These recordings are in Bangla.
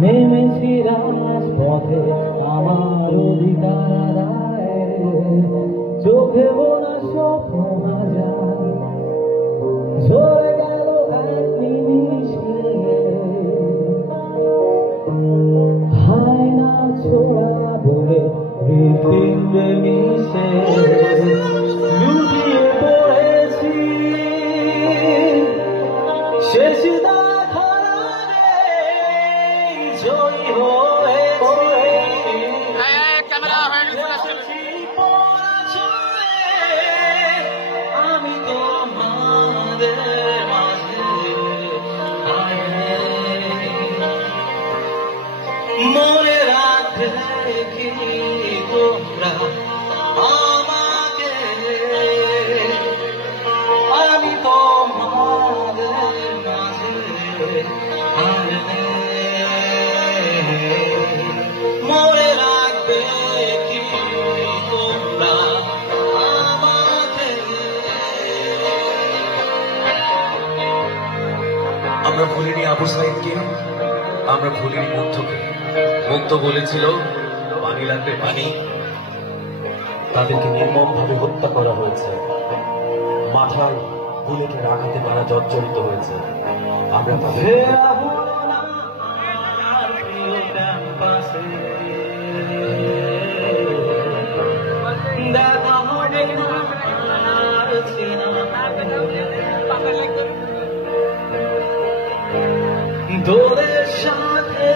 নেমেছি রাজপথে আমার অধিকার চোখে বোনা স্বপ্ন হাজার ঝরে গেল এক নিমিষে হায় না ছোড়া বলে হৃদপিণ্ডে মিশে লুটিয়ে পড়েছি শেষ জয়ী হয়েছি আমি তোমাদের মাঝে মনে রাখবে কি তোমরা আমাকে আমি তোমাদের মাঝে মনে রাখবে কি তোমরা আমাকে। আমরা ভুলিনি আবু সাইদকে, আমরা ভুলিনি মুগ্ধকে। মুগ্ধ বলেছিল পানি লাগবে পানি। তাদেরকে নির্মমভাবে হত্যা করা হয়েছে, মাথার বুলেটের আঘাতে তারা জর্জরিত হয়েছে। আমরা দোলের সাথে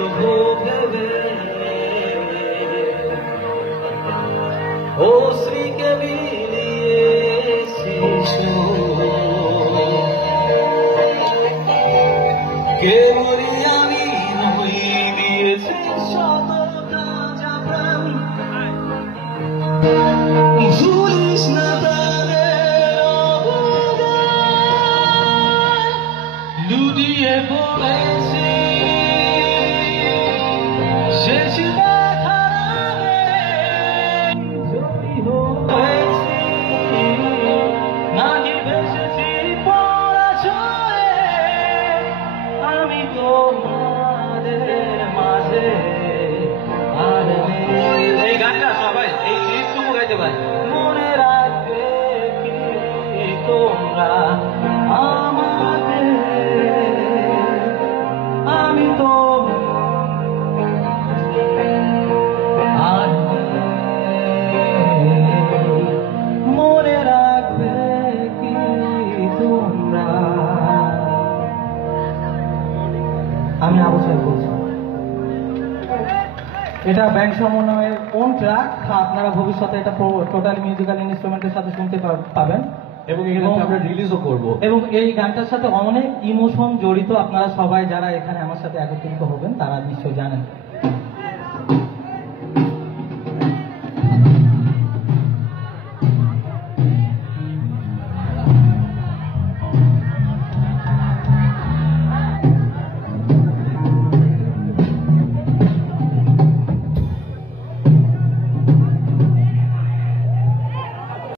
উড়বো ভেবে ও শ্রীকে বিলিয়েছি কেবলই আমি নই দিয়েছি শত তাজা প্রাণ ঝুলিস না লুটিয়ে পড়েছি শেষ দেখার আগে জয়ী হয়েছি নাহি ভেসেছি পরাজয়ে আমি তোমাদের মাঝে আর নেই। এই গানটা সবাই এই লিরিক্সটুকু গাইতে পারে। মনে রাখবে কি তোমরা আমাকে আমি তো আর মনে রাখবে কি তোমরা। আমি আবু সাইদ বলছি। এটা ব্যান্ড সমন্বয়ের কোন ট্র্যাক আপনারা ভবিষ্যতে এটা টোটাল মিউজিক্যাল ইনস্ট্রুমেন্টের সাথে শুনতে পাবেন এবং এখানে আমরা রিলিজও করব। এবং এই গানটার সাথে অনেক ইমোশন জড়িত। আপনারা সবাই যারা এখানে আমার সাথে একত্রিত হবেন তারা নিশ্চয়ই জানেন।